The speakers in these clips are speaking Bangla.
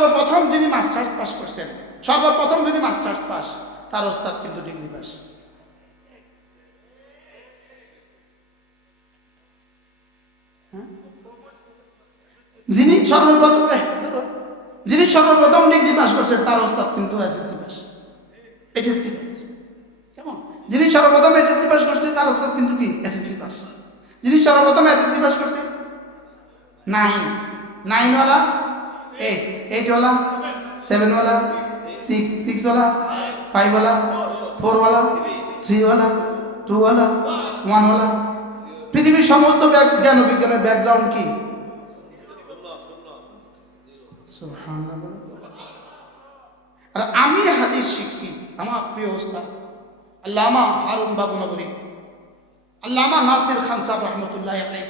সর্বপ্রথম যিনি মাস্টার্স পাস করছেন, সর্বপ্রথম যিনি মাস্টার্স পাস, তার ওস্তাদ কিন্তু ডিগ্রি পাস। যিনি সর্বপ্রথম ডিগ্রি পাস করছেন, তার ওস্তাদ কিন্তু এসএসসি পাস। এইচএসসি পাস কেমন? যিনি সর্বপ্রথম এইচএসসি পাস করছে, তার ওস্তাদ কিন্তু কি এসএসসি পাস। যিনি সর্বপ্রথম এসএসসি পাস করছে, 9 वाला 8 वाला 7 वाला 6 वाला 5 वाला 4 वाला 3 वाला 2 वाला 1 वाला। পৃথিবীর সমস্ত জ্ঞান ও বিজ্ঞানের ব্যাকগ্রাউন্ড কি? সুবহানাল্লাহ। আর আমি হাদিস শিখছি আমার প্রিয় ওস্তাদ আল্লামা হারুন বাবু নগরী, আল্লামা নাসির খান সাহেব রহমতুল্লাহ আলাইহি,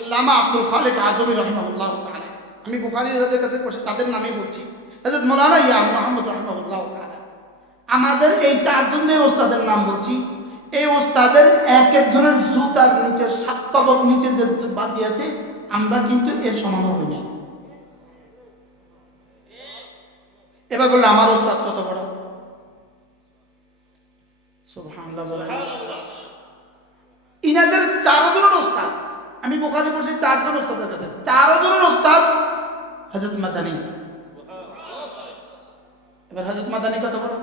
আল্লামা আব্দুল খালেক আজমি রহমাহুল্লাহ তাআলা। আমি বুখারী যাদের কাছে পড়ছি তাদের নামেই বলছি। হযরত মাওলানা ইয়া মুহাম্মদ রহমাহুল্লাহ তাআলা। আমাদের এই চারজন যে ওস্তাদের নাম বলছি, এই ওস্তাদের এক একজনের জুতার নিচে 7 তবক নিচে যে বাতি আছে, আমরা কিন্তু এর সমান হই না। এবার বললে আমার ওস্তাদ কত বড়, সুবহানাল্লাহ বলেন। ইনাদের 4 জনের ওস্তাদ, আমি বুখারী পড়ছি 4 জন ওস্তাদের কাছে, 4 জনের ওস্তাদ হযরত মাদানী। এবার হযরত মাদানী কত বড়?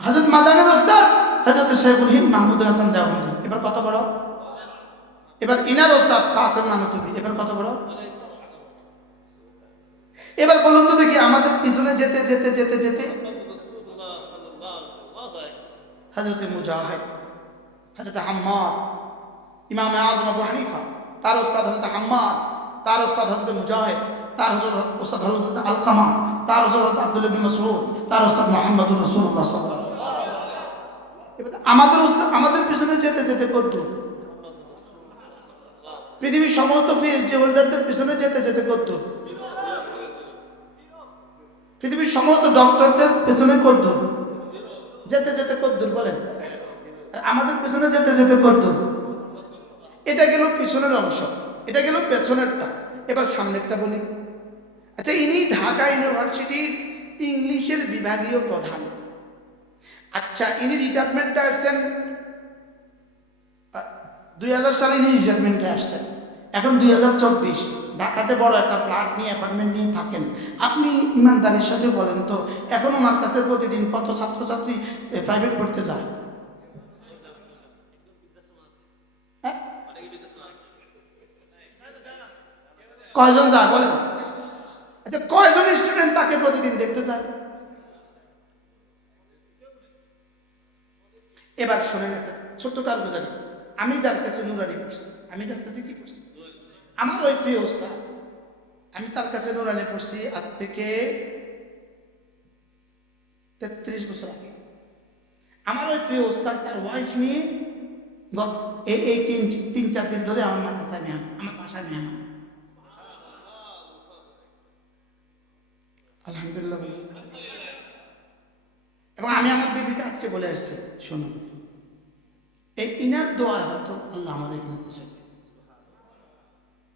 হযরত মাদানীর ওস্তাদ হযরত শেখুল হিন্দ মাহমুদ হাসান দেওবন্দি, এবার কত বড়? এবার ইনার ওস্তাদ কাসেম নানতুবি, এবার কত বড়? এবার বলুন তো দেখি, আমাদের পিছনে যেতে যেতে যেতে যেতে হযরত মুজাহিদ, হযরত হাম্মাদ, ইমাম আযম আবু হানিফা, তার ওস্তাদ হযরত হাম্মাদ, তার ওস্তাদ হযরত মুজাহিদ, তার ওস্তাদ হযরত আলকামা, তার ওস্তাদ আব্দুল ইবনে মাসউদ, তার ওস্তাদ মুহাম্মদুর রাসূলুল্লাহ সাল্লাল্লাহু আলাইহি ওয়াসাল্লাম। আমাদের ওস্তাদ আমাদের পিছনে যেতে যেতে কত? পৃথিবীর সমস্ত পিএইচডি হোল্ডারদের পিছনে যেতে যেতে কত? পৃথিবীর সমস্ত ডক্টরদের পিছনে কত? যেতে যেতে কত বলেন? আমাদের পিছনে যেতে যেতে কত? এটা গেল পিছনের অংশ, এটা গেল পেছনেরটা। এবার সামনেরটা বলি। আচ্ছা, ইনি ঢাকা ইউনিভার্সিটির ইংলিশের বিভাগীয় প্রধান। আচ্ছা, ইনি রিটায়ারমেন্টে আসছেন 2000 সালে, ইনি রিটায়ারমেন্টে আসছেন। এখন 2024, ঢাকাতে বড় একটা ফ্ল্যাট নিয়ে অ্যাপার্টমেন্ট নিয়ে থাকেন। আপনি ইমানদারির সাথে বলেন তো, এখন ওনার কাছে প্রতিদিন কত ছাত্রছাত্রী প্রাইভেট পড়তে যায়? কয়জন যায় বলেন? আচ্ছা, কয়জন স্টুডেন্ট তাকে প্রতিদিন দেখতে যায়? এবার শোনেন একটা ছোট্ট কারগুজারি। আমি যার কাছে নুরানি পড়ছি, আমি যার কাছে কি পড়ছি, আমার ওই প্রিয় ওস্তাদ, আমি তার কাছে নুরানি পড়ছি আজ থেকে 33 বছর আগে। আমার ওই প্রিয় ওস্তাদ তার ওয়াইফ নিয়ে এই 3-4 দিন ধরে আমার মাদ্রাসায় মেহমান, আমার বাসায় মেহমান। আলহামদুলিল্লাহ। এবং আমি আমার বিবিকে আজকে বলে আসছি, শোনো, এই ইনার দোয়া হয়তো আল্লাহ আমাদের এখানে পৌঁছেছে।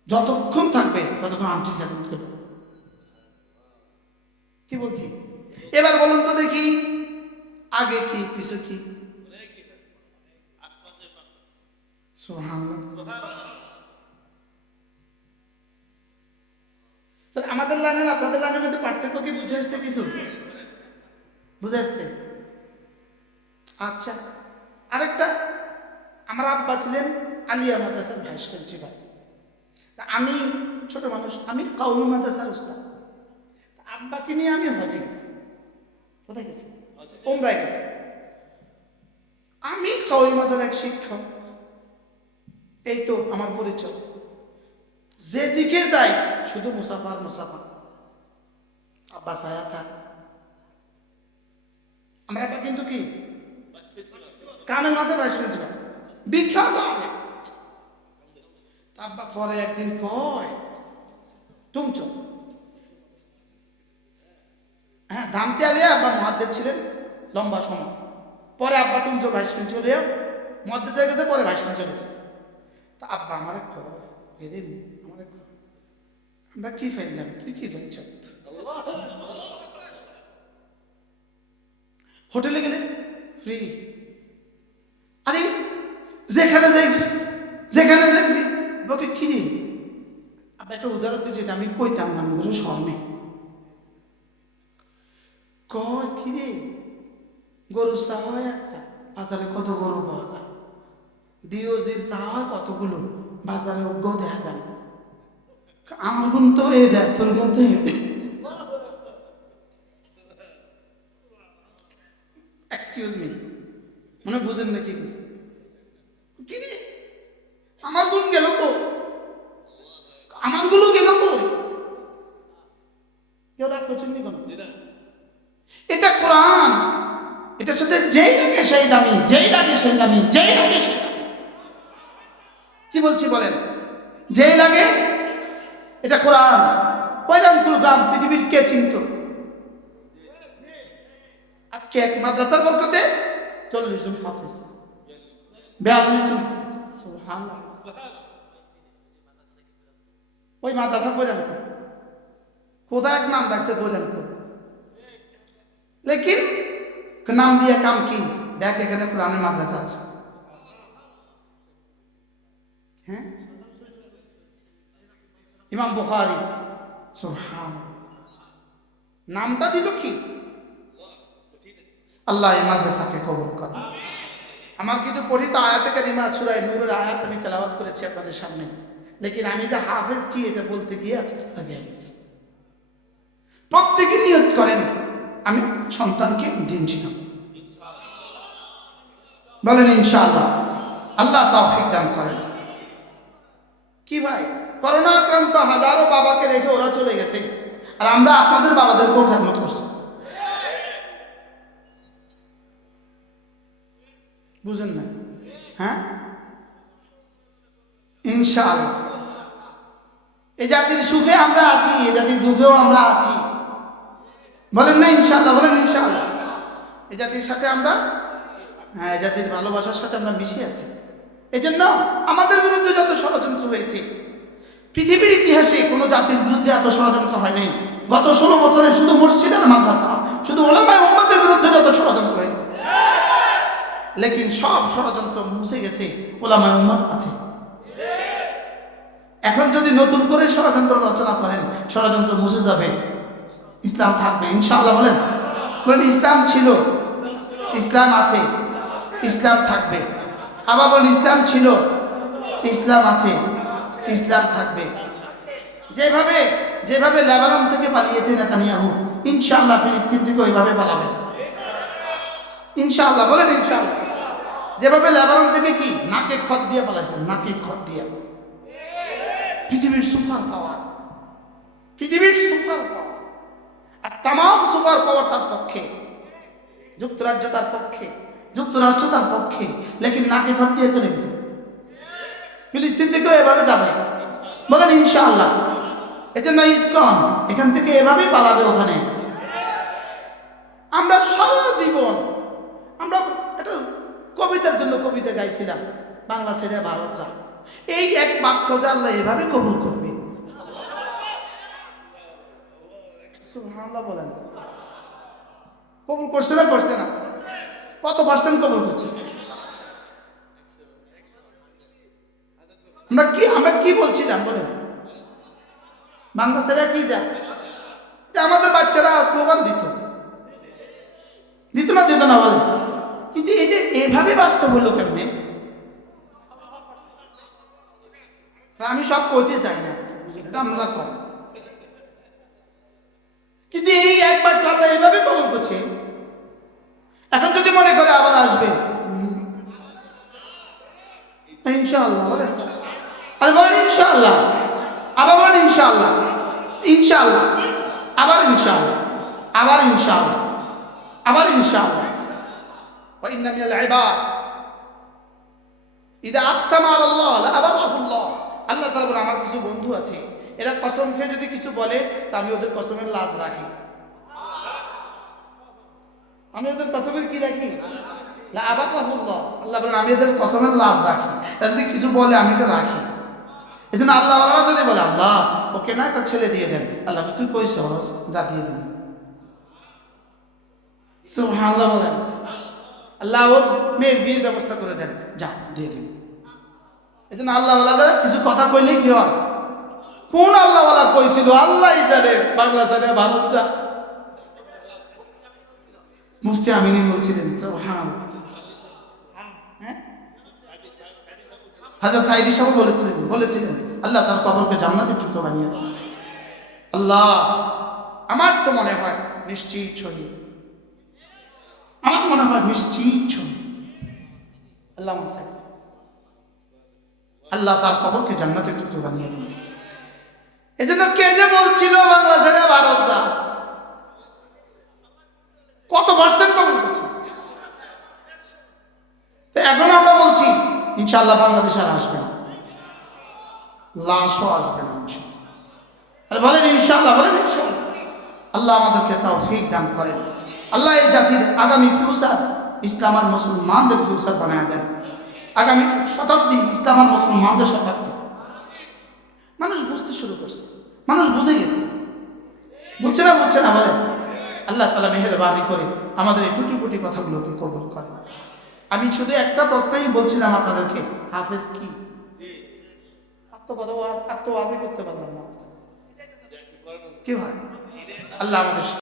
যতক্ষণ থাকবে ততক্ষণ আন্তরিক খেদমত করবে। কি বলছি? এবার বলুন তো দেখি, আগে কি পিছু কি? আমাদের লাইনের আপনাদের লাইনের মধ্যে পার্থক্য কি বুঝে আসছে? কিছু বুঝে আসছে? আচ্ছা, আরেকটা, আমার আব্বা ছিলেন আলিয়া মাদ্রাসার ভাইস প্রিন্সিপাল। আমি ছোট মানুষ, আমি কওমি মাদ্রাসার উস্তাদ। আব্বাকে নিয়ে আমি হজে গেছি। কোথায় গেছি? ওমরায় গেছি। আমি কওমি মাদ্রাসার এক শিক্ষক, এই তো আমার পরিচয়। যেদিকে যাই শুধু মুসাফা মুসাফা, আব্বা ছায়া থাক। আমরা আব্বা কিন্তু কি কামেল মাঝে ভাইস প্রিন্সিপাল, বিখ্যাত। আব্বা পরে একদিন কয়, টুমচ, হ্যাঁ, ধামতে আলিয়া আব্বা মুহাদ্দিস ছিলেন লম্বা সময়। পরে আব্বা টুমচ ভাইস প্রিন্সিপাল হয়ে মুহাদ্দিস হয়ে গেছে, পরে ভাইস প্রিন্সিপাল হয়েছে। তা আব্বা আমার আমরা কি ফেললাম, তুই কি ফেলছ? হোটেলে গেলে ফ্রি, আরে যেখানে যাই ফ্রি। বকে কি রে, আপনি একটা উদাহরণ দিয়েছি, আমি কইতাম না, আমি ধরো শর্মে কয় কি রে, গরু চা হয় একটা, বাজারে কত গরু পাওয়া যায়, ডিওজির চা হয় কতগুলো, বাজারে অজ্ঞ দেখা যায়। আমার গুণ তো এটা, তোর গুণ তো এক্সকিউজ মি, মানে বুঝেন না কি বুঝেন কি রে, আমার গুণ গেল কো, আমার গুলো গেল কো, কেউ রাগ করছেন কি কোনো? এটা কোরআন, এটার সাথে যেই লাগে সেই দামি, যেই লাগে সেই দামি, যেই লাগে সেই দামি। কি বলছি বলেন, যেই লাগে, এটা কোরআন। কয়রামকুল গ্রাম পৃথিবীর কে চিনত? আজকে এক মাদ্রাসার বরকতে 40 জন হাফেজ, 42 জন সুবহানাল্লাহ। ওই মাদ্রাসা কয়রামকুল, কোথায় এক নাম রাখছে কয়রামকুল, লেকিন নাম দিয়ে কাম কি? দেখ এখানে কোরআনের মাদ্রাসা আছে। হ্যাঁ, ইমাম বুখারী, সুবহানাল্লাহ, নামটা দিল কি? আল্লাহ এই মাদ্রাসাকে কবুল করেন। আমার কিন্তু পঠিত আয়াতে কারিমা সূরা নূরের আয়াত আমি তেলাওয়াত করেছি আপনাদের সামনে, লেকিন আমি যে হাফেজ কি এটা বলতে গিয়ে আগে গেছি। প্রত্যেকে নিয়ত করেন আমি সন্তানকে দিন ছিলাম, বলেন ইনশাআল্লাহ, আল্লাহ তৌফিক দান করেন। কি ভাই, করোনা আক্রান্ত হাজারো বাবাকে রেখে ওরা চলে গেছে, আর আমরা আপনাদের বাবাদেরকেও খেদমত করছি। বুঝেন না? হ্যাঁ, ইনশাআল্লাহ এই জাতির সুখে আমরা আছি, এই জাতির দুঃখেও আমরা আছি, বলেন না ইনশাআল্লাহ, বলেন ইনশাআল্লাহ। এই জাতির সাথে আমরা, হ্যাঁ, এই জাতির ভালোবাসার সাথে আমরা মিশে আছি। এই জন্য আমাদের বিরুদ্ধে যত ষড়যন্ত্র হয়েছে, পৃথিবীর ইতিহাসে কোনো জাতির বিরুদ্ধে এত ষড়যন্ত্র হয় নাই। গত 16 বছরে শুধু মসজিদ আর মাদ্রাসা, শুধু ওলামায়ে উম্মতের বিরুদ্ধে যত ষড়যন্ত্র হয়েছে, লেকিন সব ষড়যন্ত্র মুছে গেছে, ওলামায়ে উম্মত আছে। এখন যদি নতুন করে ষড়যন্ত্র রচনা করেন, ষড়যন্ত্র মুছে যাবে, ইসলাম থাকবে ইনশাআল্লাহ। বলেন, বলেন ইসলাম ছিল, ইসলাম আছে, ইসলাম থাকবে। আবার বলেন ইসলাম ছিল, ইসলাম আছে, ইসলাম থাকবে। যেভাবে যেভাবে লেবানন থেকে পালিয়েছে নেতানিয়াহু, ইনশাআল্লাহ ফিলিস্তিন থেকে ওইভাবে পালাবেন ইনশাআল্লাহ। বলেন ইনশাআল্লাহ। যেভাবে লেবানন থেকে কি নাকে খত দিয়ে পালাইছেন, নাকে খত দিয়ে। পৃথিবীর সুপার পাওয়ার, পৃথিবীর সুপার পাওয়ার, আর তামাম সুপার পাওয়ার তার পক্ষে, যুক্তরাজ্য তার পক্ষে, যুক্তরাষ্ট্র তার পক্ষে, লেকিন নাকে খত দিয়ে চলে গেছে। ফিলিস্তিন থেকেও এভাবে যাবে, বলেন ইনশাআল্লাহ। এজন্য ইসকন এখান থেকে এভাবেই পালাবে ওখানে। আমরা সারা জীবন আমরা একটা কবিতার জন্য কবিতা গাইছিলাম, বাংলা ছেড়ে ভারত যা, এই এক বাক্য যে আল্লাহ এভাবে কবুল করবে, সুবহানাল্লাহ। বলেন কবুল করছে না করছে না? কত পার্সেন্ট কবুল করছে? আমরা কি বলছিলাম বলেন, বাংলা ছেড়ে কি যায়? আমাদের বাচ্চারা স্লোগান দিত না, দিত না বলেন, কিন্তু এটা এভাবে বাস্তব হলো কেমনে? আমি সব কইতে চাই না, এটা আমরা কম, কিন্তু এই একবার কথা এভাবে কবুল করছে। এখন যদি মনে করে আবার আসবে, ইনশাআল্লাহ বলেন, আরে বলেন ইনশাআল্লাহ, আবার বলেন ইনশাআল্লাহ, ইনশাআল্লাহ, আবার ইনশাআল্লাহ, আবার ইনশাআল্লাহ, আবার ইনশাআল্লাহ। ওয়া ইন্না মিনাল ইবাদ ইযা আকসামা আলাল্লাহ লা আবারাহুল্লাহ। আল্লাহ তাআলা বলেন, আমার কিছু বন্ধু আছে, এরা কসম খেয়ে যদি কিছু বলে তা আমি ওদের কসমের লাজ রাখি। আমি ওদের কসমের কি রাখি? লা আবারাহুল্লাহ। আল্লাহ বলেন, আমি ওদের কসমের লাজ রাখি। এরা যদি কিছু বলে আমি এটা রাখি। এজন্য আল্লাহ যদি বলে, আল্লাহ ওকে না একটা ছেলে দিয়ে দেন। আল্লাহ তুই কইছস, যা দিয়ে দিন। সুবহানাল্লাহ বলেন। আল্লাহ ওর মেয়ের বিয়ের ব্যবস্থা করে দেন, যা দিয়ে দিন। এই জন্য আল্লাহওয়ালাদের কিছু কথা কইলেই কি হয়? কোন আল্লাহওয়ালা কইছিল আল্লাহই জানে বাংলা জানে ভারত যা। মুফতি আমিনী বলছিলেন সুবহানাল্লাহ। হ্যাঁ, হযরত সাইদি সাহেব বলেছিলেন আল্লাহ তার কবরকে জান্নাতের টুকরো বানিয়ে দেন। আল্লাহ, আমার তো মনে হয় নিশ্চিত ছবি, আমার মনে হয় নিশ্চিত ছবি আল্লাহ আল্লাহ তার কবরকে জান্নাতের টুকরো বানিয়ে দেন। এই জন্য কে যে বলছিল বাংলা ছেড়ে ভারত যা, কত পার্সেন্ট কবর করছে। এখন আমরা বলছি ইনশাআল্লাহ বাংলাদেশ আর আসবে না, লাশও আসবে না ইনশাআল্লাহ। আরে বলেন ইনশাআল্লাহ, বলেন ইনশাআল্লাহ। আল্লাহ আমাদেরকে তৌফিক দান করেন। আল্লাহ এই জাতির আগামী ফিউচার ইসলাম আর মুসলমানদের ফিউচার বানায় দেন। আগামী শতাব্দী ইসলাম আর মুসলমানদের শতাব্দী। মানুষ বুঝতে শুরু করছে, মানুষ বুঝে গেছে। বুঝছে না বলেন। আল্লাহ তাআলা মেহেরবানি করে আমাদের এই টুটি কথাগুলোকে কবুল করেন। আমি শুধু একটা প্রশ্নই বলছিলাম আপনাদেরকে, হাফেজ কি? আত্মকথা আত্মওয়াদী করতে পারলাম না, কি হয়? আল্লাহ আমাদের